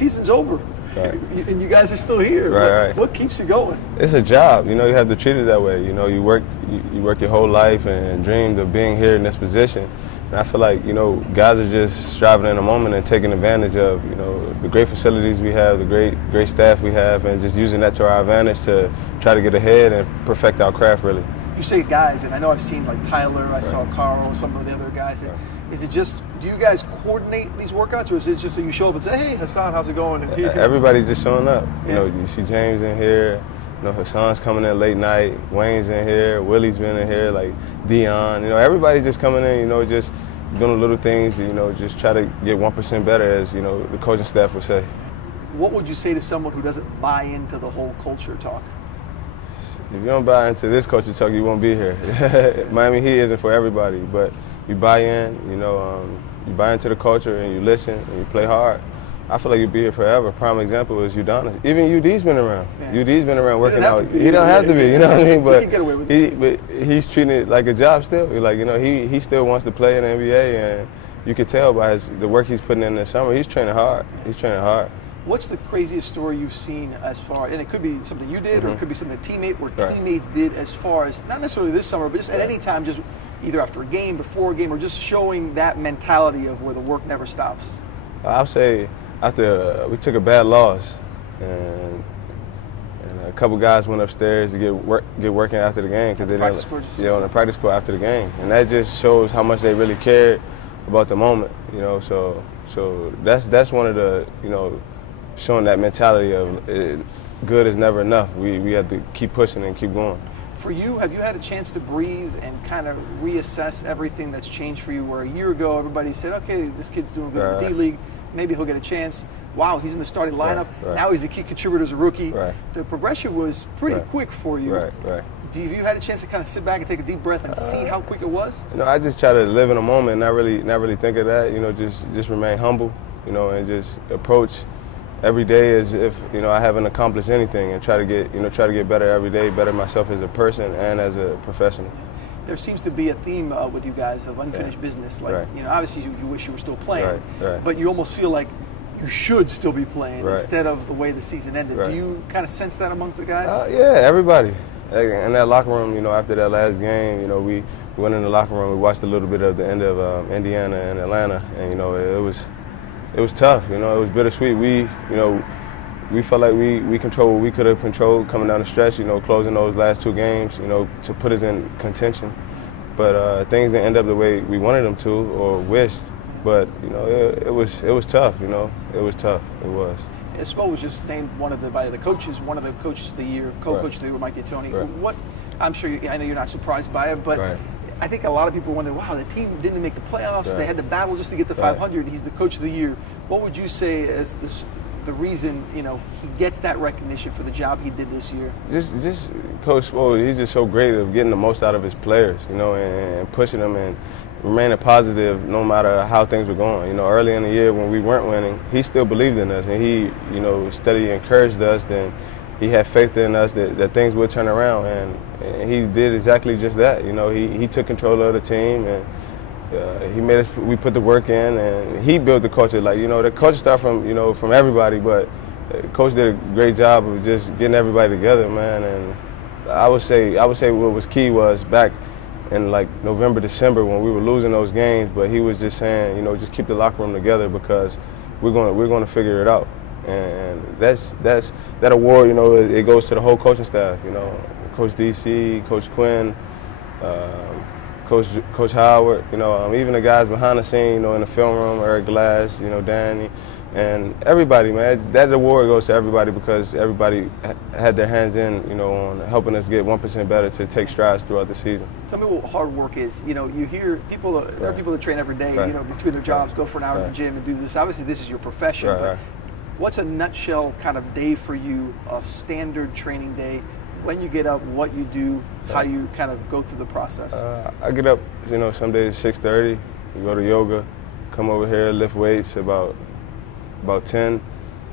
season's over, Right. and you guys are still here. Right. What keeps you going? It's a job, you know. You have to treat it that way. You know, you work your whole life and dreamed of being here in this position. And I feel like, you know, guys are just striving in the moment and taking advantage of, you know, the great facilities we have, the great staff we have, and just using that to our advantage to try to get ahead and perfect our craft, really. You say guys, and I know I've seen like Tyler, I saw Carl, some of the other guys. Is it just, do you guys coordinate these workouts, or is it just that you show up and say, hey, Hassan, how's it going? And Everybody's just showing up. You know, you see James in here. You know, Hassan's coming in late night. Wayne's in here. Willie's been in here. Like Dion. You know, everybody's just coming in. You know, just doing the little things. You know, just try to get 1% better, as you know, the coaching staff would say. What would you say to someone who doesn't buy into the whole culture talk? If you don't buy into this culture talk, you won't be here. Miami Heat isn't for everybody, but you buy in. You know, you buy into the culture and you listen and you play hard. I feel like you'll be here forever. Prime example is Udonis. Even UD's been around. Yeah. UD's been around working out. He don't have to be, you know what I mean? But, he can get away with it. But he's treating it like a job still. Like, you know, he still wants to play in the NBA, and you can tell by the work he's putting in the summer. He's training hard. He's training hard. What's the craziest story you've seen as far, and it could be something you did, or it could be something a teammate or teammates did, as far as, not necessarily this summer, but just at any time, just either after a game, before a game, or just showing that mentality of where the work never stops? I'll say after we took a bad loss, and a couple guys went upstairs to get working after the game, because they didn't, on the practice court after the game, and that just shows how much they really cared about the moment, you know. So that's one of the, you know, showing that mentality of good is never enough. We have to keep pushing and keep going. For you, have you had a chance to breathe and kind of reassess everything that's changed for you, where a year ago everybody said, okay, this kid's doing good in the D-League, maybe he'll get a chance. Wow, he's in the starting lineup. Now he's a key contributor as a rookie. The progression was pretty quick for you. Have you had a chance to kind of sit back and take a deep breath and see how quick it was? You know, I just try to live in a moment, not really think of that. You know, just remain humble, you know, and just approach every day as if, you know, I haven't accomplished anything, and try to get better every day, better myself as a person and as a professional. There seems to be a theme with you guys of unfinished business. Like, you know, obviously you wish you were still playing, but you almost feel like you should still be playing instead of the way the season ended. Do you kind of sense that amongst the guys? Yeah, everybody. In that locker room, you know, after that last game, you know, we went in the locker room, we watched a little bit of the end of Indiana and Atlanta, and, you know, it was tough. You know, it was bittersweet. We felt like we controlled what we could have controlled coming down the stretch, you know, closing those last two games, you know, to put us in contention. But things didn't end up the way we wanted them to or wished. But, you know, it was tough, you know. It was tough. It was. Spo was just named one of the coaches of the year, co-coach of the year with Mike D'Antoni. What, I'm sure, I know you're not surprised by it, but I think a lot of people wonder, wow, the team didn't make the playoffs. They had to battle just to get to 500. He's the coach of the year. What would you say as the reason, you know, he gets that recognition for the job he did this year? Just Coach Spo, he's just so great at getting the most out of his players, you know, and pushing them and remaining positive no matter how things were going. You know, early in the year when we weren't winning, he still believed in us, and he, you know, steadily encouraged us, and he had faith in us that things would turn around, and he did exactly just that. You know, he took control of the team, and he made us, we put the work in, and he built the culture. Like, you know, the culture started from everybody, but the coach did a great job of just getting everybody together, man. And I would say what was key was back in like November, December, when we were losing those games, but he was just saying, you know, just keep the locker room together, because we're going to figure it out. And that award, you know, it goes to the whole coaching staff. You know, Coach DC, Coach Quinn, Coach Howard. You know, even the guys behind the scene, you know, in the film room, Eric Glass, you know, Danny, and everybody, man. That award goes to everybody, because everybody had their hands in, you know, on helping us get 1% better to take strides throughout the season. Tell me what hard work is. You know, you hear people, there are people that train every day, you know, between their jobs, go for an hour in the gym and do this. Obviously, this is your profession, but what's a nutshell kind of day for you, a standard training day? When you get up, what you do, how you kind of go through the process? I get up, you know, some days 6:30, we go to yoga, come over here, lift weights about 10,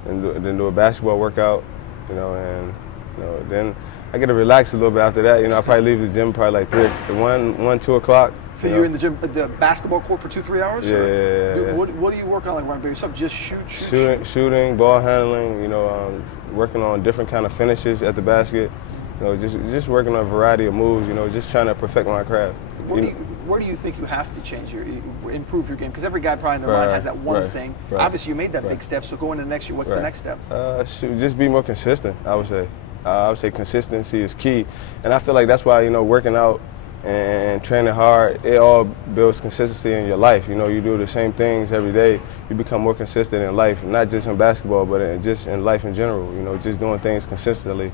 and then do a basketball workout, you know, and, you know, then I get to relax a little bit after that. You know, I probably leave the gym probably like 2 o'clock. So you're in the gym, the basketball court for 2-3 hours? Yeah. What do you work on, like running by yourself? Just shooting, ball handling. You know, working on different kind of finishes at the basket. You know, just working on a variety of moves. You know, just trying to perfect my craft. Where do you think you have to improve your game? Because every guy probably in their mind has that one thing. Right. Obviously, you made that big step. So going into next year, what's the next step? Just be more consistent. I would say consistency is key, and I feel like that's why, you know, working out and training hard, it all builds consistency in your life. You know, you do the same things every day, you become more consistent in life, not just in basketball, but just in life in general. You know, just doing things consistently,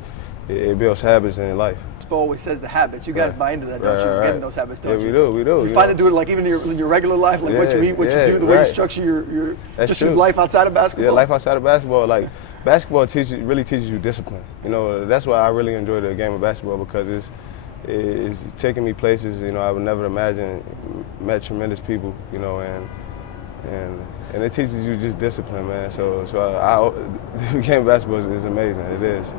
it builds habits in your life. Baseball always says the habits. You guys buy into that, don't you? Getting those habits, don't you? Yeah, we do. You find to do it like even in your regular life, like what you eat, what you do, the way you structure your life outside of basketball. Yeah, life outside of basketball. Like basketball really teaches you discipline. You know, that's why I really enjoy the game of basketball, because it's taking me places, you know, I would never imagine. Met tremendous people, you know, and it teaches you just discipline, man. So the game of basketball is amazing. It is.